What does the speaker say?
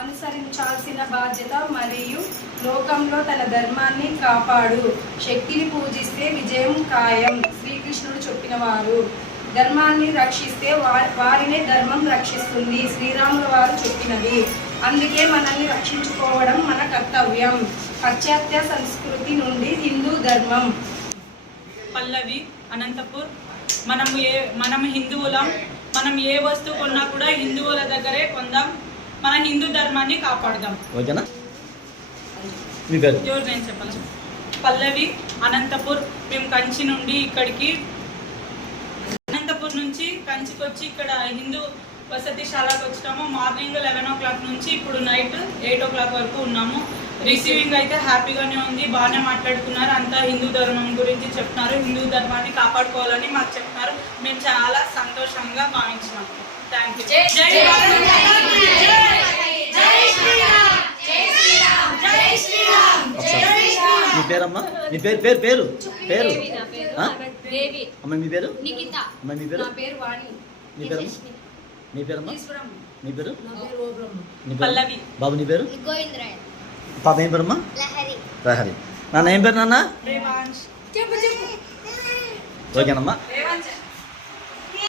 అనుసరించాల్సిన బాధ్యత మరియు లోకంలో తన ధర్మాన్ని కాపాడు. శక్తిని పూజిస్తే విజయం ఖాయం. శ్రీకృష్ణుడు చెప్పినవారు. ధర్మాన్ని రక్షిస్తే వారినే ధర్మం రక్షిస్తుంది. శ్రీరాముల వారు చెప్పినది. అందుకే మనల్ని రక్షించుకోవడం మన కర్తవ్యం. పాశ్చాత్య సంస్కృతి నుండి హిందూ ధర్మం. పల్లవి, అనంతపూర్. మనం హిందువులం. మనం ఏ వస్తువు కొన్నా కూడా హిందువుల దగ్గరే కొందాం. మన హిందూ ధర్మాన్ని కాపాడుదాం. ఎవరు నేను చెప్పాలి? పల్లవి, అనంతపూర్. మేము కంచి నుండి ఇక్కడికి, అనంతపూర్ నుంచి కంచికి వచ్చి ఇక్కడ హిందూ వసతిశాలకు వచ్చాము. మార్నింగ్ 11 o'clock నుంచి ఇప్పుడు నైట్ 8 o'clock వరకు ఉన్నాము. రిసీవింగ్ అయితే హ్యాపీగానే ఉంది. బాగానే మాట్లాడుకున్నారు. అంతా హిందూ ధర్మం గురించి చెప్తున్నారు. హిందూ ధర్మాన్ని కాపాడుకోవాలని మాకు చెప్తున్నారు. మేము చాలా సంతోషంగా భావించినాము. Thank you. మీ పేరమ్మా? మీ పేరు పేరు పేరు పేరు అమ్మ మీ పేరు? అమ్మ మీ పేరు? మీ పేరు? మీ పేరమ్మా? మీ పేరు? పల్లవి. బాబు నీ పేరు? పాప ఏం పేరమ్మా? లహరి. నాన్న ఏం పేరు నాన్న? ఓకేనమ్మా.